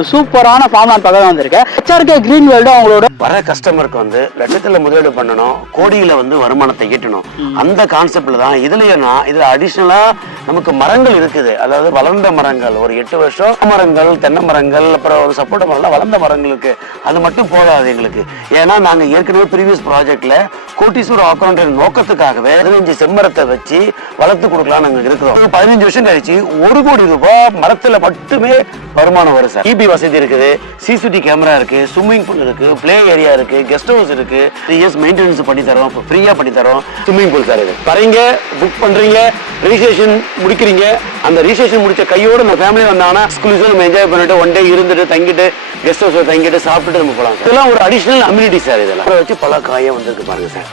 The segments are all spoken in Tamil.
ஒரு சூப்பரான ஃபார்ம்லாண்ட் பக்கம் வந்திருக்கேன். HRK கிரீன் வேர்ல்டு அவங்களோட வர கஸ்டமருக்கு வந்து லட்சத்துல முதலீடு பண்ணணும், கோடியில வந்து வருமானத்தை ஈட்டணும். அந்த கான்செப்ட்ல தான் இதுல அடிஷனலா நமக்கு மரங்கள் இருக்குது. அதாவது வளர்ந்த மரங்கள் ஒரு 8 வருஷம் மரங்கள், தென்னை மரங்கள், அப்புறம் சப்போட்டா மரம்லாம் வளர்ந்த மரங்கள் இருக்கு. அது மட்டும் போதாது எங்களுக்கு. ஏன்னா நாங்க ஏற்கனவே ப்ரீவியஸ் ப்ராஜெக்ட்ல கோட்டீஸ்வரர் ஆக்கணுன்ற நோக்கத்துக்காகவே 15 செம்மரத்தை வச்சு வளர்த்து கொடுக்கலாம் நாங்க இருக்கிறோம். 15 வருஷம் கழிச்சு 1 கோடி ரூபாய் மரத்துல மட்டுமே வருமானம் வரும் சார். இபி வசதி இருக்குது, சிசிடிவி கேமரா இருக்கு, ஸ்விம்மிங் பூல் இருக்கு, பிளே ஏரியா இருக்கு, கெஸ்ட் ஹவுஸ் இருக்கு, 3 இயர்ஸ் மெயின்டெனன்ஸ் பண்ணி தரோம், ஃப்ரீயா பண்ணி தரோம். ஸ்விம்மிங் பூல் சார் இது வரீங்க, புக் பண்றீங்க, ரிஜிஸ்ட்ரேஷன் முடிக்கிறீங்க. அந்த ரிஜிஸ்ட்ரேஷன் முடிச்ச கையோட நம்ம ஃபேமிலி வந்தாங்கன்னா எக்ஸ்க்ளூசிவா நம்ம என்ஜாய் பண்ணிட்டு 1 டே இருந்துட்டு தங்கிட்டு கெஸ்ட் ஹவுஸ்ல தங்கிட்டு சாப்பிட்டுட்டு நம்ம போலாம். இதெல்லாம் ஒரு அடிஷனல் அம்யூனிட்டி சார். இதெல்லாம் வச்சு பல காயம் வந்திருக்கு பாருங்க சார்.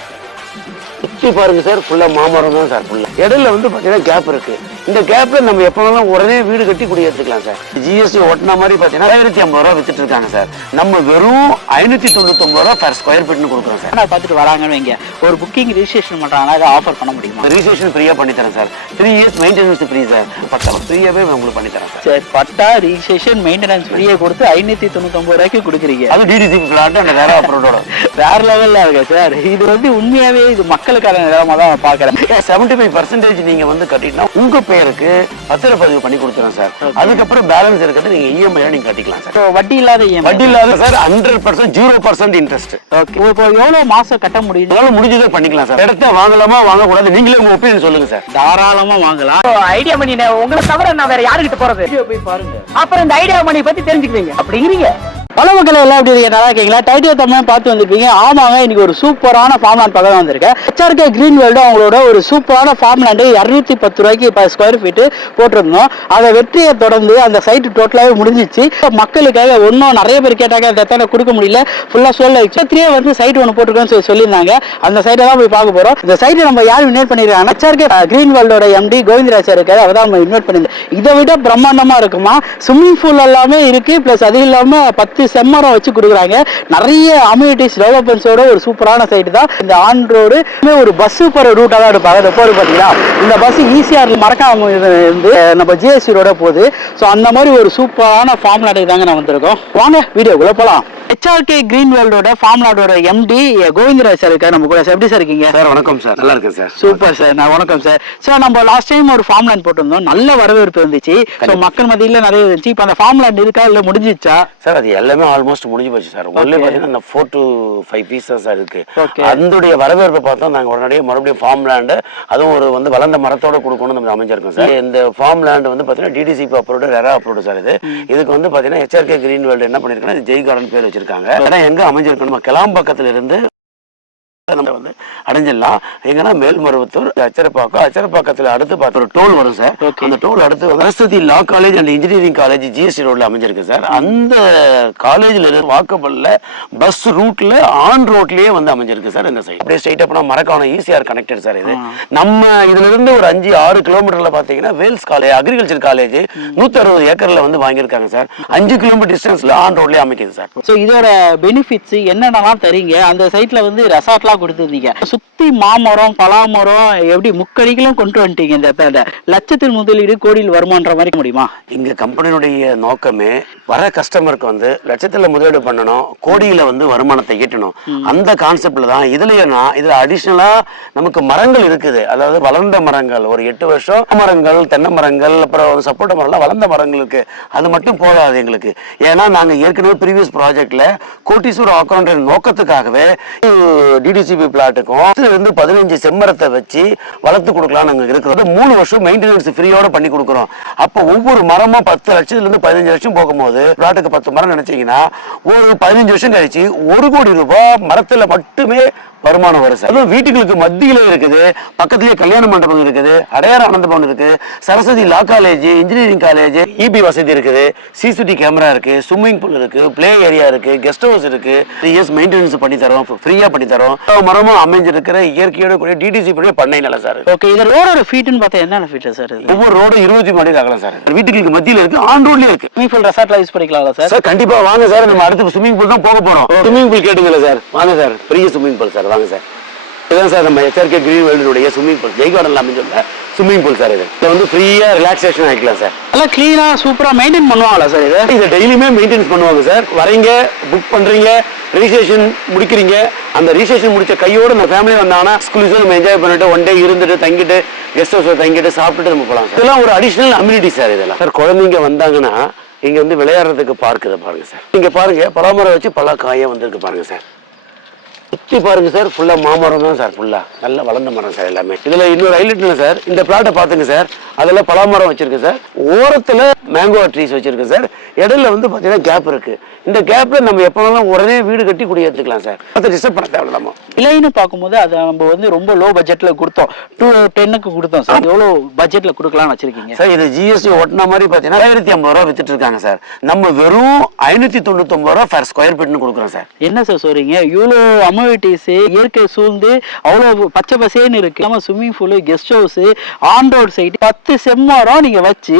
சுற்றி பாருங்க சார், ஃபுல்லா மாமரம் தான் சார். ஃபுல்லா இடையில வந்து பாத்தீங்கன்னா கேப் இருக்கு. இந்த கேப்ல நம்ம எப்பவும் உடனே வீடு கட்டி குடியேற்றுக்கலாம் சார். ஜிஎஸ்டி ஒட்டின மாதிரி பாத்தீங்கன்னா 1050 ரூபா வித்துட்டு இருக்காங்க சார். நம்ம வெறும் 599 ரூபா பர் ஸ்கொயர் ஃபீட்னு கொடுக்குறோம் சார். பார்த்துட்டு வராங்கன்னு வைங்க, ஒரு புக்கிங் ரிஜிஸ்ட்ரேஷன் பண்றாங்க, அதை ஆஃபர் பண்ண முடியுமா? ரிஜிஸ்ட்ரேஷன் ஃப்ரீயா பண்ணி தரேன் sir. 3 years maintenance free sir. Patta ஃப்ரீயாவே உங்களுக்கு பண்ணி தரேன் சார். சரி, பட்டா ரிஜிஸ்ட்ரேஷன் மெயின்டெனன்ஸ் ஃப்ரீயா கொடுத்து 599 ரூபாய்க்கு கொடுக்குறீங்க. அது டிடிசி பிளாட் அந்த வேற அப்ரோடோட வேற லெவல்ல இருக்கு சார். இது வந்து உண்மையாவே இது மக்களுக்கான நிலமா தான் பாக்குறேன். 75% நீங்க வந்து கட்டிட்டா உங்க பேருக்கு பத்திரப்பதிவு பண்ணி கொடுத்துறோம் சார். அதுக்கப்புறம் பேலன்ஸ் இருக்கிறது நீங்க இஎம்ஐ நீங்க கட்டிக்கலாம் சார். வட்டி இல்லாத இஎம்ஐ? வட்டி இல்லாத சார். 100% 0% இன்ட்ரெஸ்ட். ஓகே, இப்போ எவ்வளவு மாசம் கட்ட முடியும்? அதனால முடிஞ்சதை பண்ணிக்கலாம் சார். இடத்த வாங்கலாமா வாங்கக்கூடாது நீங்களே உங்க ஒப்பீனியன் சொல்லுங்க சார். தாராளமா வாங்கலாம். ஐடியா மணி உங்களை தவிர நான் வேற யாருக்கிட்ட போறது? போய் பாருங்க, அப்புறம் இந்த ஐடியா மணி பத்தி தெரிஞ்சுக்குவீங்க அப்படிங்கிறீங்க. பல மக்கள் எல்லாம் எப்படி இருக்கீங்க? நல்லா இருக்கீங்களா? டைட்டில் தமிழ் பார்த்து வந்திருப்பீங்க. ஆமாங்க, இன்னைக்கு ஒரு சூப்பரான ஃபார்ம்லாண்ட் பக்கம் வந்திருக்கேன். HRK கிரீன் வேர்ல்டு அவங்களோட ஒரு சூப்பரான ஃபார்ம்லாண்டு 210 ரூபாய்க்கு per ஸ்கொயர் ஃபீட்டு போட்டிருந்தோம். அதை வெற்றியை தொடர்ந்து அந்த சைட்டு டோட்டலாகவே முடிஞ்சிச்சு. மக்களுக்காக ஒன்றும் நிறைய பேர் கேட்டாங்க, அந்த இடத்துல கொடுக்க முடியல, ஃபுல்லாக சோல்ட் ஆயிடுச்சு. 3 வந்து சைட் ஒன்று போட்டிருக்கோன்னு சொல்லியிருந்தாங்க. அந்த சைட்டை தான் போய் பார்க்க போகிறோம். இந்த சைட்டை நம்ம யார் இன்வைட் பண்ணியிருக்காங்க? HRK கிரீன் வேர்ல்டோட MD கோவிந்தராஜ் இருக்காரு, அவர் தான் நம்ம இன்வைட் பண்ணியிருந்தோம். இதை விட பிரம்மாண்டமாக இருக்குமா? ஸ்விம்மிங் பூல் எல்லாமே இருக்கு, பிளஸ் அது இல்லாமல் 10 செம்மரம் வச்சு கொடுக்குறாங்க. நிறைய அம்யூனிட்டிஸ் டெவலப்மெண்ட்ஸோட ஒரு சூப்பரான சைட் தான். இந்த ஆன் ரோடு ஒரு பஸ் போற ரூட்டா தான் எடுப்பாங்க. அதை போது பாத்தீங்களா, இந்த பஸ் ஈசிஆர்ல மறக்காம இருந்து நம்ம ஜிஎஸ்டி ரோட போகுது. ஸோ அந்த மாதிரி ஒரு சூப்பரான ஃபார்ம்லாண்டுக்கு தாங்க நான் வந்திருக்கோம். வாங்க வீடியோக்குள்ள போலாம். HRK கிரீன் வேர்ல்டோட ஃபார்ம்லாண்டோட MD கோவிந்தராஜ் சார் இருக்காரு நம்ம கூட. சார் எப்படி சார் இருக்கீங்க? சார் வணக்கம் சார். நல்லா இருக்கேன் சார். Super sir. நான் வணக்கம் சார். சார் நம்ம லாஸ்ட் டைம் ஒரு ஃபார்ம்லாண்ட் போட்டிருந்தோம், நல்ல வரவேற்பு இருந்துச்சு. ஸோ மக்கள் மத்தியில நிறைய இருந்துச்சு. இப்போ அந்த ஃபார்ம்லாண்ட் இருக்கா இல்ல முடிஞ்சிச்சா? சார் அது எல்லாமே ஆல்மோஸ்ட் முடிஞ்சு போச்சு சார். ஒன்லி பாத்தீங்கன்னா 4 to 5 பீசஸ் சார் இருக்கு. அதனுடைய வரவேற்பை பார்த்தா நாங்க உடனடியே மறுபடியும் ஃபார்ம்லாண்ட் அதுவும் ஒரு வந்து வளர்ந்த மரத்தோட கொடுக்கணும்னு நம்ம அமைஞ்சிருக்கோம் சார். இந்த ஃபார்ம்லாண்ட் வந்து பாத்தீங்கன்னா DTCP approved, RERA approved sir. இதுக்கு வந்து பாத்தீங்கன்னா HRK கிரீன் வேர்ல்டு என்ன பண்ணிருக்காங்க, ஜெய் கார்டன் பேர் வச்சிருக்காங்க. எங்க அமைஞ்சிருக்கணும், கிளாம்பக்கத்துல இருந்து நம்ம வந்து அடைஞ்சிடலாம். எங்கன்னா மேல்மருவத்தூர், அச்சரப்பாக்கத்துல அடுத்து பார்த்து ஒரு டோல் வரும் சார். அந்த டோல் அடுத்து Saraswathi law college and engineering college GST ரோட்ல அமைஞ்சிருக்கு சார். அந்த காலேஜ்ல இருந்து வாக்கபல்ல பஸ் ரூட்ல ஆன் ரோட்லயே வந்து அமைஞ்சிருக்கு சார் இந்த சைட். அப்படியே ஸ்ட்ரைட் அப் மரக்கான ஈசிஆர் கனெக்டட் சார். இது நம்ம இதுல இருந்து ஒரு 5-6 கிலோமீட்டர்ல பாத்தீங்கன்னா வேல்ஸ் காலேஜ் அக்ரிகல்ச்சர் காலேஜ் 160 ஏக்கர்ல வந்து வாங்கியிருக்காங்க சார். 5 கிலோமீட்டர் டிஸ்டன்ஸ்ல ஆன் ரோட்லயே அமைக்குது சார். ஸோ இதோட பெனிஃபிட்ஸ் என்னென்னலாம் தரீங்க? அந்த சைட்ல வந்து ரெசார்ட்லாம் கொடுத்துருந்தீங்க, சுத்தி மாமரம் பலாமரம் எப்படி முக்கடிகளும் கொண்டு வந்துட்டீங்க. இந்த லட்சத்தில் முதலீடு கோடியில் வருமானன்ற மாதிரி முடியுமா? இங்க கம்பெனியுடைய நோக்கமே வர கஸ்டமருக்கு வந்து லட்சத்துல முதலீடு பண்ணணும், கோடியில வந்து வருமானத்தை ஈட்டணும். அந்த கான்செப்ட்ல தான் இதுல அடிஷனலா நமக்கு மரங்கள் இருக்குது. அதாவது வளர்ந்த மரங்கள் ஒரு 8 வருஷம் மரங்கள், தென்னை மரங்கள், அப்புறம் சப்போட்டா மரம்லாம் வளர்ந்த மரங்கள் இருக்கு. அது மட்டும் போதாது எங்களுக்கு. ஏன்னா நாங்க ஏற்கனவே ப்ரீவியஸ் ப்ராஜெக்ட்ல கோட்டீஸ்வரர் ஆக்கணுன்ற நோக்கத்துக்காகவே டிடிசிபி பிளாட்டுக்கும் 15 செம்மரத்தை வச்சு வளர்த்து கொடுக்கலாம் நாங்க இருக்கிறோம். 3 வருஷம் மெயின்டெனன்ஸ் ஃப்ரீயோட பண்ணி கொடுக்குறோம். அப்ப ஒவ்வொரு மரமும் 10 லட்சத்துல இருந்து 15 லட்சம் போகும்போது பிளாட்டுக்கு 10 மரம் நினைச்சீங்கன்னா ஒரு 15 வருஷம் கழிச்சு 1 கோடி ரூபாய் மரத்துல மட்டுமே வருமானம் வரும் சார். அதுவும் வீட்டுகளுக்கு மத்தியில இருக்குது, பக்கத்திலேயே கல்யாண மண்டபம் இருக்குது, அடையாறு ஆனந்த பவன் இருக்கு, Saraswathi law college, engineering college, EB வசதி இருக்குது, சிசிடிவி கேமரா இருக்கு, ஸ்விம்மிங் பூல் இருக்கு, பிளே ஏரியா இருக்கு, கெஸ்ட் ஹவுஸ் இருக்கு, 3 இயர்ஸ் மெயின்டெனன்ஸ் பண்ணி தரோம், ஃப்ரீயா பண்ணி தரோம். மரமும் அமைஞ்சிருக்கிற இயற்கையோட கூடிய டிடிசி பண்ணை நில சார். ஓகே, இது ரோடோட ஃபீட்னு பார்த்தா என்னென்ன ஃபீட் சார்? ஒவ்வொரு ரோடும் 20 மாடி ஆகலாம் சார். வீட்டுக்கு மத்தியில இருக்கு, ஆன் ரோட்லயே இருக்கு. ஸ்விம்மிங் பூல் ரெசார்ட்ல யூஸ் பண்ணிக்கலாம் சார். சார் கண்டிப்பா வாங்க சார். நம்ம அடுத்து ஸ்விம்மிங் பூல் தான் போக போறோம். ஸ்விம்மிங் பூல் கேட்டுங்களா சார்? வாங்க சார், பெரிய ஸ்விம்மிங் பூல் சார். வாங்க சார். இதுதான் சார் நம்ம HRK கிரீன் வேர்ல்டுடைய ஸ்விம்மிங் பூல். ஜெய் கார்டன்ல அமைஞ்சுள்ள ஸ்விம்மிங் பூல் சார். இது வந்து ஃப்ரீயா ரிலாக்ஸேஷன் ஆகிக்கலாம் சார். நல்லா கிளீனா சூப்பரா மெயின்டைன் பண்ணுவாங்களா சார் இதை டெய்லியுமே மெயின்டைன்ஸ் பண்ணுவாங்க சார். வரீங்க, புக் பண்றீங்க, ரிஜிஸ்ட்ரேஷன் முடிக்கிறீங்க, அந்த ரிஜிஸ்ட்ரேஷன் முடிச்ச கையோட நம்ம ஃபேமிலி வந்தாங்கன்னா ஸ்கூல்ஸும் நம்ம என்ஜாய் பண்ணிட்டு ஒன் டே இருந்துட்டு தங்கிட்டு கெஸ்ட் ஹவுஸ்ல தங்கிட்டு சாப்பிட்டுட்டு நம்ம போகலாம் சார். இதெல்லாம் ஒரு அடிஷனல் அம்யூனிட்டி சார். இதெல்லாம் சார் குழந்தைங்க வந்தாங்கன்னா இங்க வந்து விளையாடுறதுக்கு பார்க் இதை பாருங்க சார். நீங்க பாருங்க பலாமரம் வச்சு பல காயா வந்திருக்கு பாருங்க சார். சுத்தி பாருங்க சார், ஃபுல்லா மாமரம் தான் சார். ஃபுல்லா நல்லா வளர்ந்த மரம் சார் எல்லாமே. இதுல இன்னொரு ஹைலைட் இல்லை சார், இந்த பிளாட்டை பாத்துங்க சார். அதுல பலாமரம் வச்சிருக்கு சார், ஓரத்துல மேங்கோ ட்ரீஸ் வச்சிருக்கு சார். இடையில வந்து பாத்தீங்கன்னா கேப் இருக்கு. இந்த கேப்ல நம்ம எப்ப வேணாலும் உடனே வீடு கட்டி குடியேற்றுக்கலாம் சார். அதை டிஸ்டர்ப் பண்ண தேவையில்லாம. இல்லைன்னு பார்க்கும்போது அதை நம்ம வந்து ரொம்ப லோ பட்ஜெட்ல கொடுத்தோம், 210க்கு கொடுத்தோம் சார். எவ்வளவு பட்ஜெட்ல கொடுக்கலாம்னு வச்சிருக்கீங்க சார்? இது ஜிஎஸ்டி ஒட்டின மாதிரி பாத்தீங்கன்னா 1050 ரூபா வித்துட்டு இருக்காங்க சார். நம்ம வெறும் 599 ரூபா per ஸ்கொயர் ஃபீட்னு கொடுக்குறோம் சார். என்ன சார் சொல்றீங்க? இவ்வளோ அம்யூனிட்டிஸ், இயற்கை சூழ்ந்து அவ்வளோ பச்சை பசேன்னு இருக்கு. நம்ம swimming pool, guest house, on road side 10 செம்மரம் நீங்க வச்சு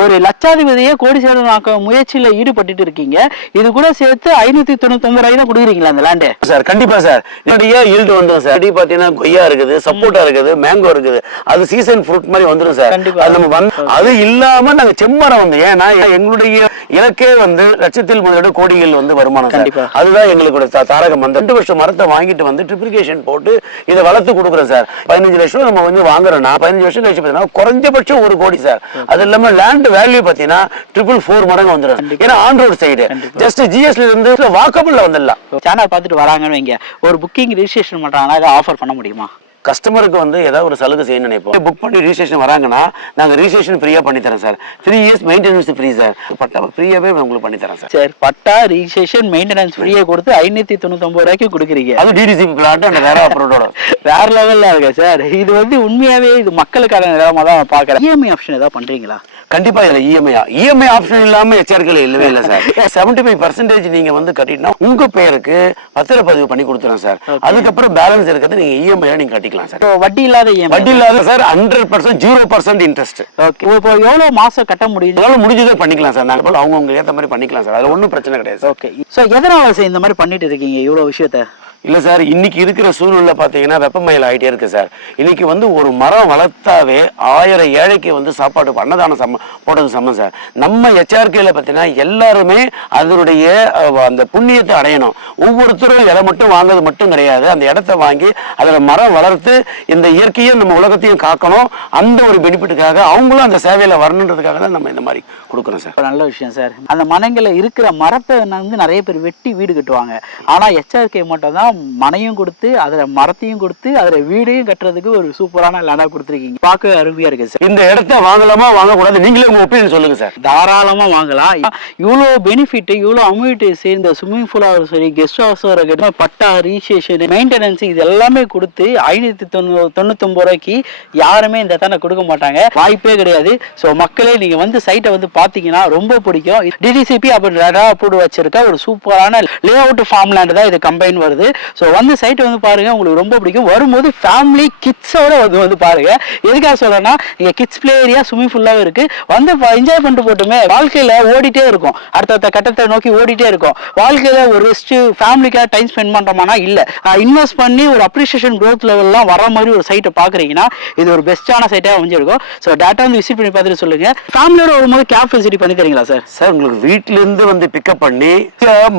ஒரு லட்சாதிபதியே கோடீஸ்வரன் ஆக்க முயற்சியில ஈடுபட்டு இருக்கீங்க. இது கூட சேர்த்து 599 ரூபாய் தான் கொடுக்குறீங்களா அந்த லேண்டு? சார் கண்டிப்பா சார். என்னுடைய ஈல்டு வந்துடும் சார். பாத்தீங்கன்னா கொய்யா இருக்குது, சப்போட்டா இருக்குது, மேங்கோ இருக்குது. அது சீசன் ஃப்ரூட் மாதிரி வந்துடும் சார். அது நம்ம அது இல்லாம நாங்க செம்மரம் வந்து, ஏன்னா எங்களுடைய இலக்கே வந்து லட்சத்தில் முதலீடு கோடிகள் வந்து வருமானம் சார். அதுதான் எங்களுக்கு தாரக மந்திரம். 2 வருஷம் மரத்தை வாங்கிட்டு வந்து ட்ரிப்ளிகேஷன் போட்டு இதை வளர்த்து கொடுக்குறோம் சார். 15 லட்சம் நம்ம வந்து வாங்குறோம்னா 15 வருஷம் கழிச்சு பார்த்தீங்கன்னா குறைஞ்சபட்சம் 1 கோடி சார். அது இல்லாம லேண்ட் வேல்யூ பாத்தீங்கன்னா 4 மடங்கு வந்துடும். ஏன்னா ஆன் ரோட் சைடு ஜஸ்ட் ஜிஎஸ்ல இருந்து வாக்கபிள்ல வந்துடலாம். சேனல் பார்த்துட்டு வராங்கன்னு வைங்க, ஒரு புக்கிங் ரிஜிஸ்ட்ரேஷன் பண்றாங்கன்னா ஆஃபர் பண்ண முடியுமா? கஸ்டமருக்கு வந்து ஏதாவது ஒரு சலுகை செய்யணும்னு நினைப்போம். புக் பண்ணி ரிஜிஸ்ட்ரேஷன் வராங்கன்னா நாங்க ரிஜிஸ்ட்ரேஷன் ஃப்ரீயா பண்ணி தரோம் sir. 3 years maintenance free sir. Patta ஃப்ரீயாவே உங்களுக்கு பண்ணி தரோம் sir. Sir patta registration maintenance ஃப்ரீயா கொடுத்து 599 ரூபாய்க்கு கொடுக்குறீங்க. அது டிடிசிபி பிளாட் அந்த வேற அப்ரோடோட வேற லெவல்ல இருக்கு சார். இது வந்து உண்மையாவே இது மக்களுக்கான நிலமா தான் பாக்குறேன். இஎம்ஐ ஆப்ஷன் ஏதாவது பண்றீங்களா? கண்டிப்பா இதுல இஎம்ஐ ஆப்ஷன் இல்லாம எச்ஆர்கேல இல்லவே இல்லை சார். 75% நீங்க வந்து கட்டிட்டா உங்க பேருக்கு பத்திரப்பதிவு பண்ணி கொடுத்துறோம் சார். அதுக்கப்புறம் பேலன்ஸ் இருக்கிறது நீங்க இஎம்ஐ நீங்க கட்டிக்கலாம் சார். வட்டி இல்லாத இஎம்ஐ? வட்டி இல்லாத சார். 100% 0% இன்ட்ரெஸ்ட். ஓகே. இப்போ எவ்வளவு மாசம் கட்ட முடியும்? எவ்வளவு முடிஞ்சதே பண்ணிக்கலாம் சார். நாங்க அவங்க உங்களுக்கு ஏத்த மாதிரி பண்ணிக்கலாம் சார். அதுல ஒன்றும் பிரச்சனை கிடையாது. ஓகே. சோ எதனால சார் இந்த மாதிரி பண்ணிட்டு இருக்கீங்க இவ்வளவு விஷயத்த? இல்ல சார், இன்னைக்கு இருக்கிற சூழ்நிலை பாத்தீங்கன்னா வெப்பமயல் ஆயிட்டே இருக்கு சார். இன்னைக்கு வந்து ஒரு மரம் வளர்த்தாவே 1000 ஏழைக்கு வந்து சாப்பாடு அன்னதானம் போட்டது சமம் சார். நம்ம எச்ஆர்கேல பாத்தீங்கன்னா எல்லாருமே அதனுடைய அந்த புண்ணியத்தை அடையணும். ஒவ்வொருத்தரும் இலை மட்டும் வாங்குறது மட்டும் கிடையாது. அந்த இடத்த வாங்கி அதுல மரம் வளர்த்து இந்த இயற்கையும் நம்ம உலகத்தையும் காக்கணும். அந்த ஒரு பெனிஃபிட்டுக்காக அவங்களும் அந்த சேவையில வரணுன்றதுக்காக தான் நம்ம இந்த மாதிரி கொடுக்குறோம் சார். நல்ல விஷயம் சார். அந்த மரங்களை இருக்கிற மரத்தை வந்து நிறைய பேர் வெட்டி வீடு கட்டுவாங்க. ஆனா எச்ஆர்கே மட்டும் தான் மனையும் கொடுத்து அதுல மரத்தையும் கொடுத்து அதுல வீடையும் கட்டுறதுக்கு ஒரு சூப்பரான லேண்டா கொடுத்துருக்கீங்க. பார்க்க அருமையா இருக்கு சார். இந்த இடத்த வாங்கலாமா வாங்கக்கூடாது நீங்களே உங்க ஒப்பீனியன் சொல்லுங்க சார். தாராளமா வாங்கலாம். இவ்வளவு பெனிஃபிட், இவ்வளவு அம்யூனிட்டிஸ், இந்த ஸ்விம்மிங் பூலா சரி, கெஸ்ட் ஹவுஸ் பட்டா, ரிஜிஸ்ட்ரேஷன், மெயின்டெனன்ஸ் இது எல்லாமே கொடுத்து 599 ரூபாய்க்கு யாருமே இந்த இடத்த கொடுக்க மாட்டாங்க. வாய்ப்பே கிடையாது. ஸோ மக்களே நீங்க வந்து சைட்டை வந்து பாத்தீங்கன்னா ரொம்ப பிடிக்கும். டிடிசிபி அப்படின்ற போட்டு வச்சிருக்க ஒரு சூப்பரான லே அவுட் ஃபார்ம் லேண்ட் தான் இது கம்பைன் வருது. ஸோ வந்து சைட் வந்து பாருங்க, உங்களுக்கு ரொம்ப பிடிக்கும். வரும்போது ஃபேமிலி கிட்ஸோட வந்து பாருங்க. எதுக்காக சொல்றேன்னா இங்க கிட்ஸ் பிளே ஏரியா ஸ்விம்மிங் ஃபுல்லாவே இருக்கு. வந்து என்ஜாய் பண்ணிட்டு போட்டுமே. வாழ்க்கையில ஓடிட்டே இருக்கும், அடுத்த கட்டத்தை நோக்கி ஓடிட்டே இருக்கும். வாழ்க்கையில ஒரு ரெஸ்ட் ஃபேமிலிக்காக டைம் ஸ்பெண்ட் பண்றோமானா இல்ல, இன்வெஸ்ட் பண்ணி ஒரு அப்ரிசியேஷன் growth லெவல்லாம் வர மாதிரி ஒரு சைட்டை பாக்குறீங்கன்னா இது ஒரு பெஸ்டான சைட்டா அமைஞ்சிருக்கும். ஸோ டேட்டா வந்து விசிட் பண்ணி பார்த்துட்டு சொல்லுங்க. ஃபேமிலியோட வரும்போது கேப் ஃபெசிலிட்டி பண்ணி தரீங்களா சார்? சார் உங்களுக்கு வீட்ல இருந்து வந்து பிக்கப் பண்ணி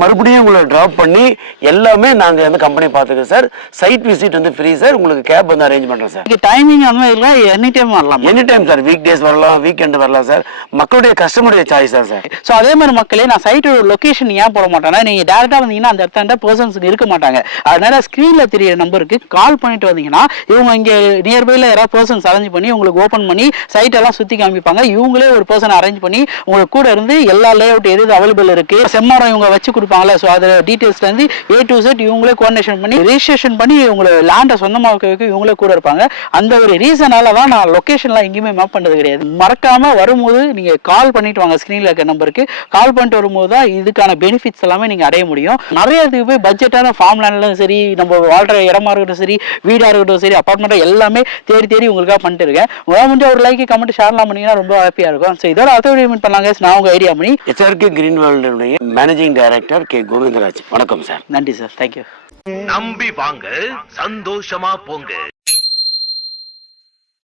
மறுபடியும் உங்களை டிராப் பண்ணி எல்லாமே நாங்க வந்து கம்பெனி பார்த்துக்கோம் சார். சைட் விசிட் வந்து ஃப்ரீ சார். உங்களுக்கு கேப் வந்து அரேஞ்ச் பண்றோம் சார். டைமிங் அந்த மாதிரி எனி டைம் வரலாம்? Any time sir. Week days வரலாம், வீக்கெண்ட் வரலாம் சார். மக்களுடைய கஸ்டமருடைய சாய்ஸ் தான் சார். ஸோ அதே மாதிரி மக்களே, நான் சைட்டோட லொகேஷன் ஏன் போட மாட்டேன்னா, நீங்க டேரக்டா வந்தீங்கன்னா அந்த இடத்துல பர்சன்ஸ் இருக்க மாட்டாங்க. அதனால ஸ்கிரீன்ல தெரியற நம்பருக்கு கால் பண்ணிட்டு வந்தீங்கன்னா இவங்க இங்க நியர்பைல யாராவது பர்சன்ஸ் அரேஞ்ச் பண்ணி உங்களுக்கு ஓபன் பண்ணி சைட் எல்லாம் சுத்தி காமிப்பாங்க. இவங்களே ஒரு பர்சன் அரேஞ்ச் பண்ணி உங்களுக்கு கூட இருந்து எல்லா லே அவுட் எது அவைலபிள் இருக்கு, செம்மாரம் இவங்க வச்சு கொடுப்பாங்களா. ஸோ அது டீடைல்ஸ்ல இருந்து A to Z இவங்களே கோஆர்டினேஷன் பண்ணி ரெஜிஸ்ட்ரேஷன் பண்ணி உங்களை லேண்டை சொந்தமாக்க இவங்களே கூட இருப்பாங்க. அந்த ஒரு ரீசனால தான் நான் லொகேஷன்லாம் எங்கேயுமே மேப் பண்றது கிடையாது. மறக்காம வரும்போது நீங்க கால் பண்ணிட்டு வாங்க. ஸ்கிரீன்ல இருக்க நம்பருக்கு கால் பண்ணிட்டு வரும்போது தான் இதுக்கான பெனிஃபிட்ஸ் எல்லாமே நீங்க அடைய முடியும். நிறைய இதுக்கு போய் பட்ஜெட்டான ஃபார்ம் லேண்ட்லும் சரி, நம்ம வாழ்ற இடமா இருக்கட்டும் சரி, வீடா இருக்கட்டும் சரி, அப்பார்ட்மெண்ட்டா எல்லாமே தேடி உங்களுக்காக பண்ணிட்டு இருக்கேன். உங்களால் முடிஞ்ச ஒரு லைக் கமெண்ட் ஷேர்லாம் பண்ணீங்கன்னா ரொம்ப ஹாப்பியா இருக்கும். ஸோ இதோட அடுத்த வீடியோ மீட் பண்ணலாங்க. நான் உங்க ஐடியா பண்ணி எச்ஆர்கே கிரீன் வேர்ல்டுடைய மேனேஜிங் டைரக்டர் கே கோவிந்தராஜ். வணக்கம் சார். நன்றி சார். தேங்க்யூ. நம்பி வாங்க, சந்தோஷமா போங்க.